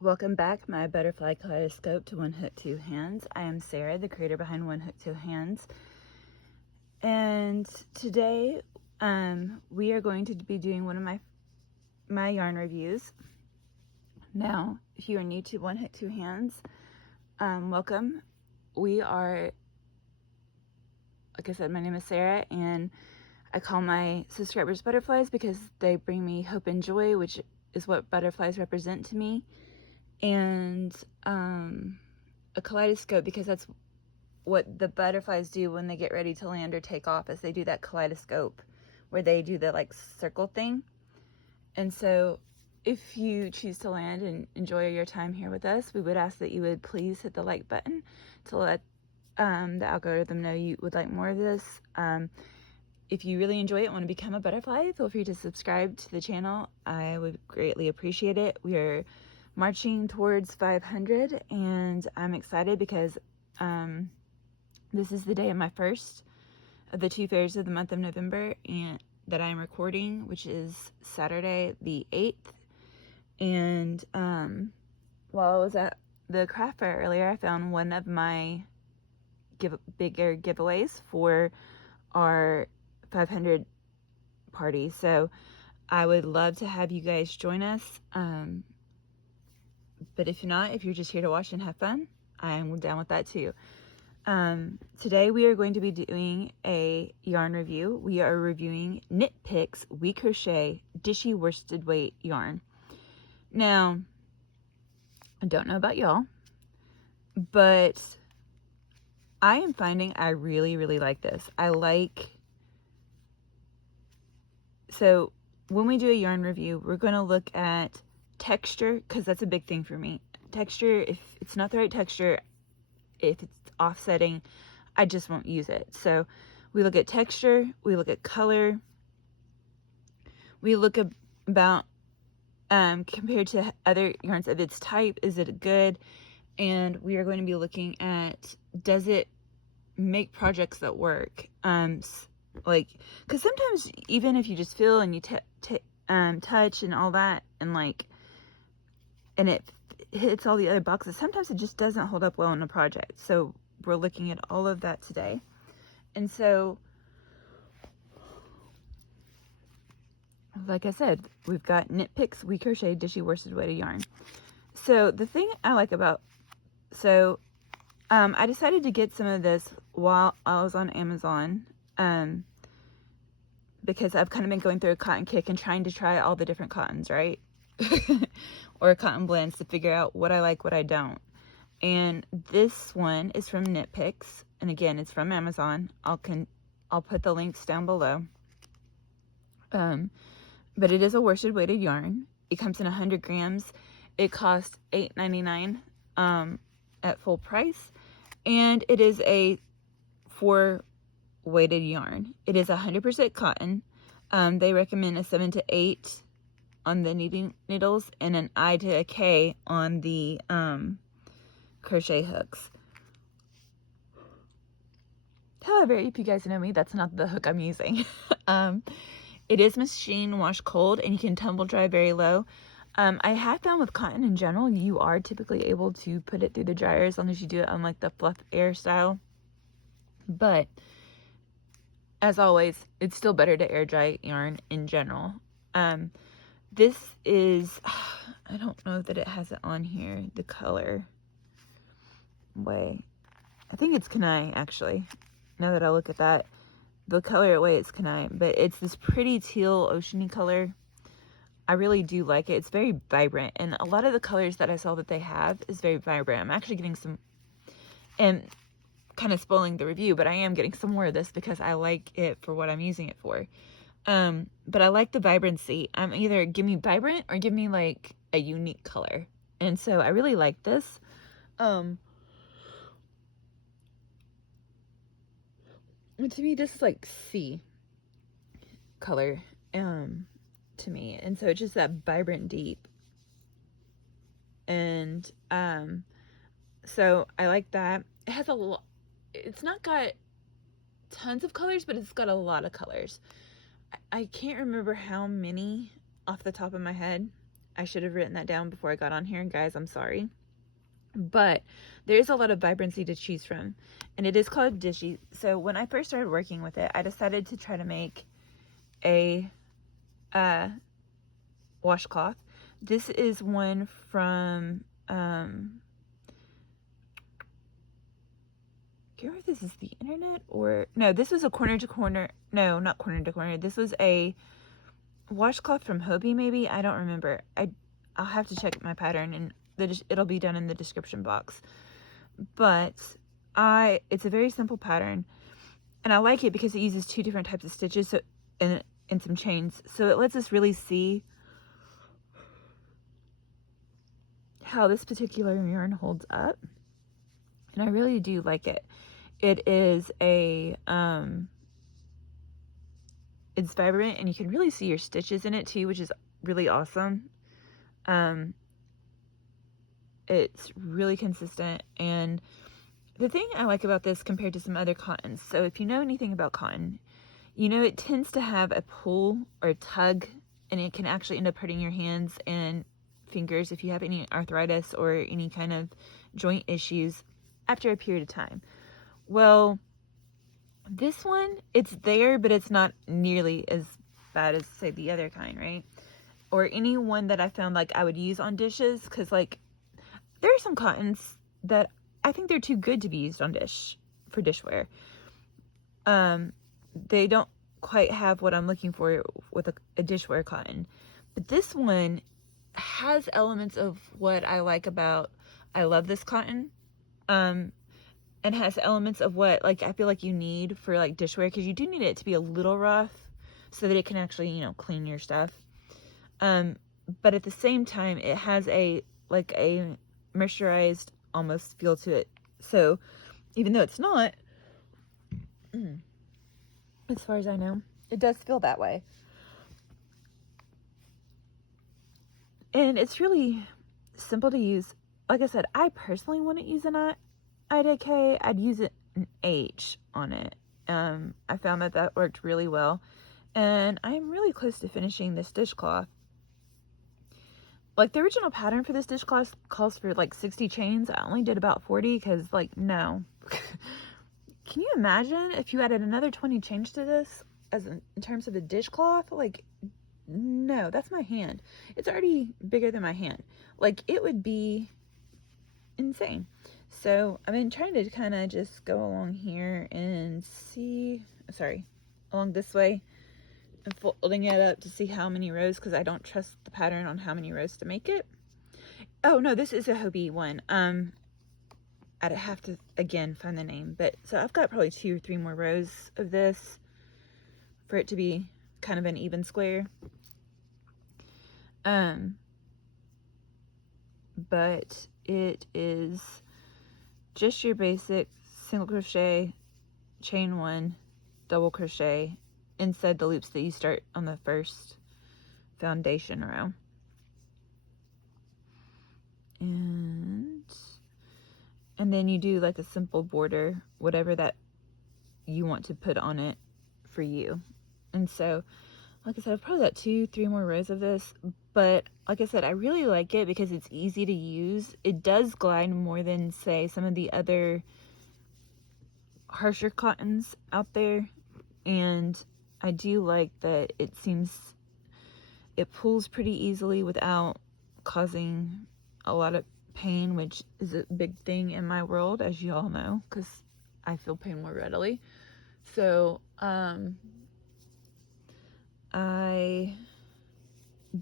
Welcome back, my butterfly kaleidoscope to One Hook, Two Hands. I am Sarah, the creator behind One Hook, Two Hands. And today, we are going to be doing one of my yarn reviews. Now, if you are new to One Hook, Two Hands, welcome. We are, like I said, my name is Sarah, and I call my subscribers butterflies because they bring me hope and joy, which is what butterflies represent to me. And a kaleidoscope because that's what the butterflies do when they get ready to land or take off, is they do that kaleidoscope where they do the like circle thing. And so if you choose to land and enjoy your time here with us, we would ask that you would please hit the like button to let the algorithm know you would like more of this. If you really enjoy it and want to become a butterfly, feel free to subscribe to the channel. I would greatly appreciate it. We are marching towards 500, and I'm excited because this is the day of my first of the 2 fairs of the month of November, and that I'm recording, which is Saturday the 8th. And while I was at the craft fair earlier, I found one of my bigger giveaways for our 500 party. So I would love to have you guys join us. But if you're not, if you're just here to watch and have fun, I'm down with that too. Today we are going to be doing a yarn review. We are reviewing KnitPicks We Crochet Dishie worsted weight yarn. Now, I don't know about y'all, but I am finding I really, really like this. So when we do a yarn review, we're going to look at texture, because that's a big thing for me. Texture, if it's not the right texture, if it's offsetting, I just won't use it. So we look at texture, we look at color, we look about compared to other yarns of its type, is it good? And we are going to be looking at, does it make projects that work? Like, because sometimes even if you just feel and you touch and all that, and it hits all the other boxes, sometimes it just doesn't hold up well in a project. So we're looking at all of that today. And so, like I said, we've got KnitPicks We Crochet Dishie worsted weight yarn. So the thing I like about, I decided to get some of this while I was on Amazon, because I've kind of been going through a cotton kick and trying to try all the different cottons, right? Or cotton blends to figure out what I like, what I don't. And this one is from KnitPicks, and again, it's from Amazon. I'll put the links down below. But it is a worsted weighted yarn. It comes in 100 grams. It costs $8.99 at full price, and it is a 4 weighted yarn. It is 100% cotton. They recommend a 7 to 8 on the knitting needles and an I to a K on the crochet hooks. However, if you guys know me, that's not the hook I'm using. It is machine wash cold, and you can tumble dry very low. I have found with cotton in general, you are typically able to put it through the dryer as long as you do it on like the fluff air style. But as always, it's still better to air dry yarn in general. This is, I don't know that it has it on here, the color way. I think it's Kanai, actually. Now that I look at that, the color way it's Kanai, but it's this pretty teal oceany color. I really do like it. It's very vibrant, and a lot of the colors that I saw that they have is very vibrant. I'm actually getting some, and kind of spoiling the review, but I am getting some more of this because I like it for what I'm using it for. But I like the vibrancy. I'm either give me vibrant or give me like a unique color. And so I really like this. And to me, this is like sea color, to me. And so it's just that vibrant deep. And, so I like that. It has a lot, it's not got tons of colors, but it's got a lot of colors. I can't remember how many off the top of my head. I should have written that down before I got on here, and guys, I'm sorry. But there's a lot of vibrancy to choose from, and it is called Dishie. So when I first started working with it, I decided to try to make a washcloth. This is one from I can't remember if this is the internet or no, this was a corner to corner. No, not corner to corner. This was a washcloth from Hobie, maybe. I don't remember. I'll have to check my pattern, and it'll be done in the description box. But it's a very simple pattern, and I like it because it uses 2 different types of stitches, so and some chains, so it lets us really see how this particular yarn holds up, and I really do like it. It is it's vibrant, and you can really see your stitches in it too, which is really awesome. It's really consistent, and the thing I like about this compared to some other cottons, so if you know anything about cotton, you know it tends to have a pull or a tug, and it can actually end up hurting your hands and fingers if you have any arthritis or any kind of joint issues after a period of time. Well, this one, it's there, but it's not nearly as bad as, say, the other kind, right? Or any one that I found like I would use on dishes, because like there are some cottons that I think they're too good to be used on for dishware. They don't quite have what I'm looking for with a dishware cotton, but this one has elements of what I like about, I love this cotton, and has elements of what like I feel like you need for like dishware, because you do need it to be a little rough so that it can actually, you know, clean your stuff. But at the same time, it has a moisturized almost feel to it. So even though it's not, as far as I know, it does feel that way. And it's really simple to use. Like I said, I personally wouldn't use an IDK. I'd use an H on it. I found that worked really well. And I'm really close to finishing this dishcloth. Like, the original pattern for this dishcloth calls for like 60 chains. I only did about 40 because, like, no. Can you imagine if you added another 20 chains to this in terms of a dishcloth? Like, no, that's my hand. It's already bigger than my hand. Like, it would be insane. So I've been trying to kind of just go along here and see, along this way, and folding it up to see how many rows, because I don't trust the pattern on how many rows to make it. Oh no, this is a Hobie one. I'd have to again find the name, but so I've got probably 2 or 3 more rows of this for it to be kind of an even square. But it is just your basic single crochet, chain 1, double crochet inside the loops that you start on the first foundation row. And then you do like a simple border, whatever that you want to put on it for you. And so, like I said, I've probably got 2, 3 more rows of this, but like I said, I really like it because it's easy to use. It does glide more than, say, some of the other harsher cottons out there, and I do like that it pulls pretty easily without causing a lot of pain, which is a big thing in my world, as you all know, because I feel pain more readily. So I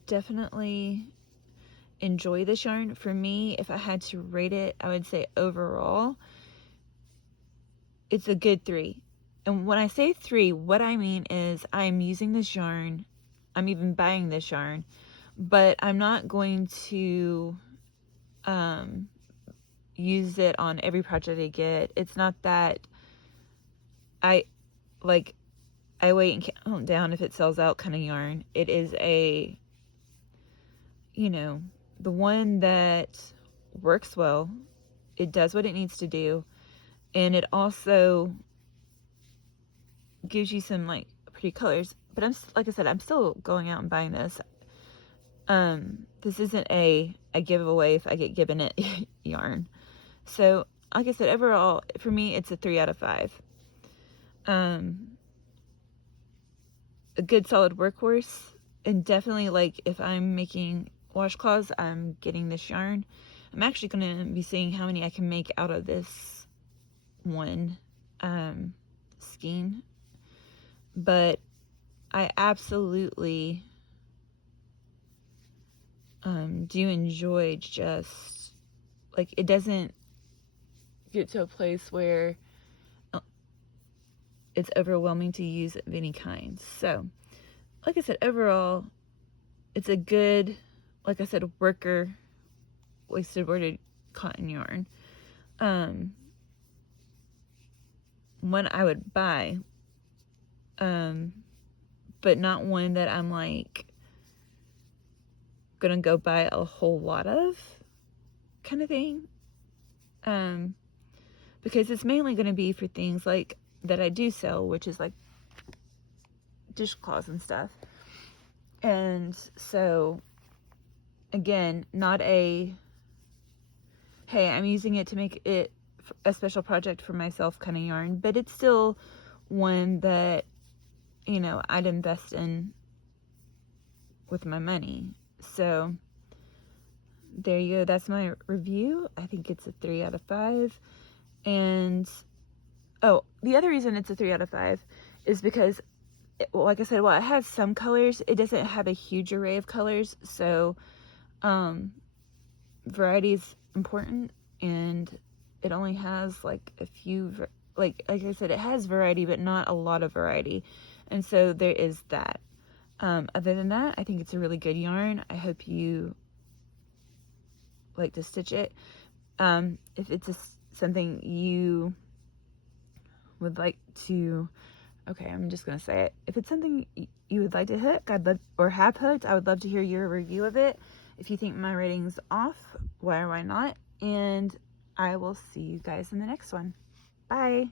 definitely enjoy this yarn. For me, if I had to rate it, I would say overall it's a good 3. And when I say 3, what I mean is I'm using this yarn, I'm even buying this yarn, but I'm not going to use it on every project I get. It's not that I wait and count down if it sells out kind of yarn. It is a, you know, the one that works well. It does what it needs to do, and it also gives you some like pretty colors. But like I said, I'm still going out and buying this. This isn't a giveaway if I get given it yarn. So, like I said, overall, for me, it's a 3 out of 5. A good solid workhorse, and definitely, like, if I'm making washcloths, I'm getting this yarn. I'm actually going to be seeing how many I can make out of this one skein. But I absolutely do enjoy just, like, it doesn't get to a place where it's overwhelming to use of any kind. So, like I said, overall, it's a good, like I said, worker waisted worded cotton yarn. One I would buy, but not one that I'm like gonna go buy a whole lot of kind of thing. Because it's mainly gonna be for things like that I do sell, which is like dishcloths and stuff. And so, again, not a, hey, I'm using it to make it a special project for myself kind of yarn, but it's still one that, you know, I'd invest in with my money. So there you go. That's my review. I think it's a 3 out of 5. And oh, the other reason it's a 3 out of 5 is because, like I said, while it has some colors, it doesn't have a huge array of colors. So variety is important, and it only has like a few, like I said, it has variety, but not a lot of variety. And so there is that. Other than that, I think it's a really good yarn. I hope you like to stitch it. If it's something you would like to, okay, I'm just gonna say it. If it's something you would like to hook, I'd love, or have hooked, I would love to hear your review of it. If you think my rating's off, why or why not? And I will see you guys in the next one. Bye.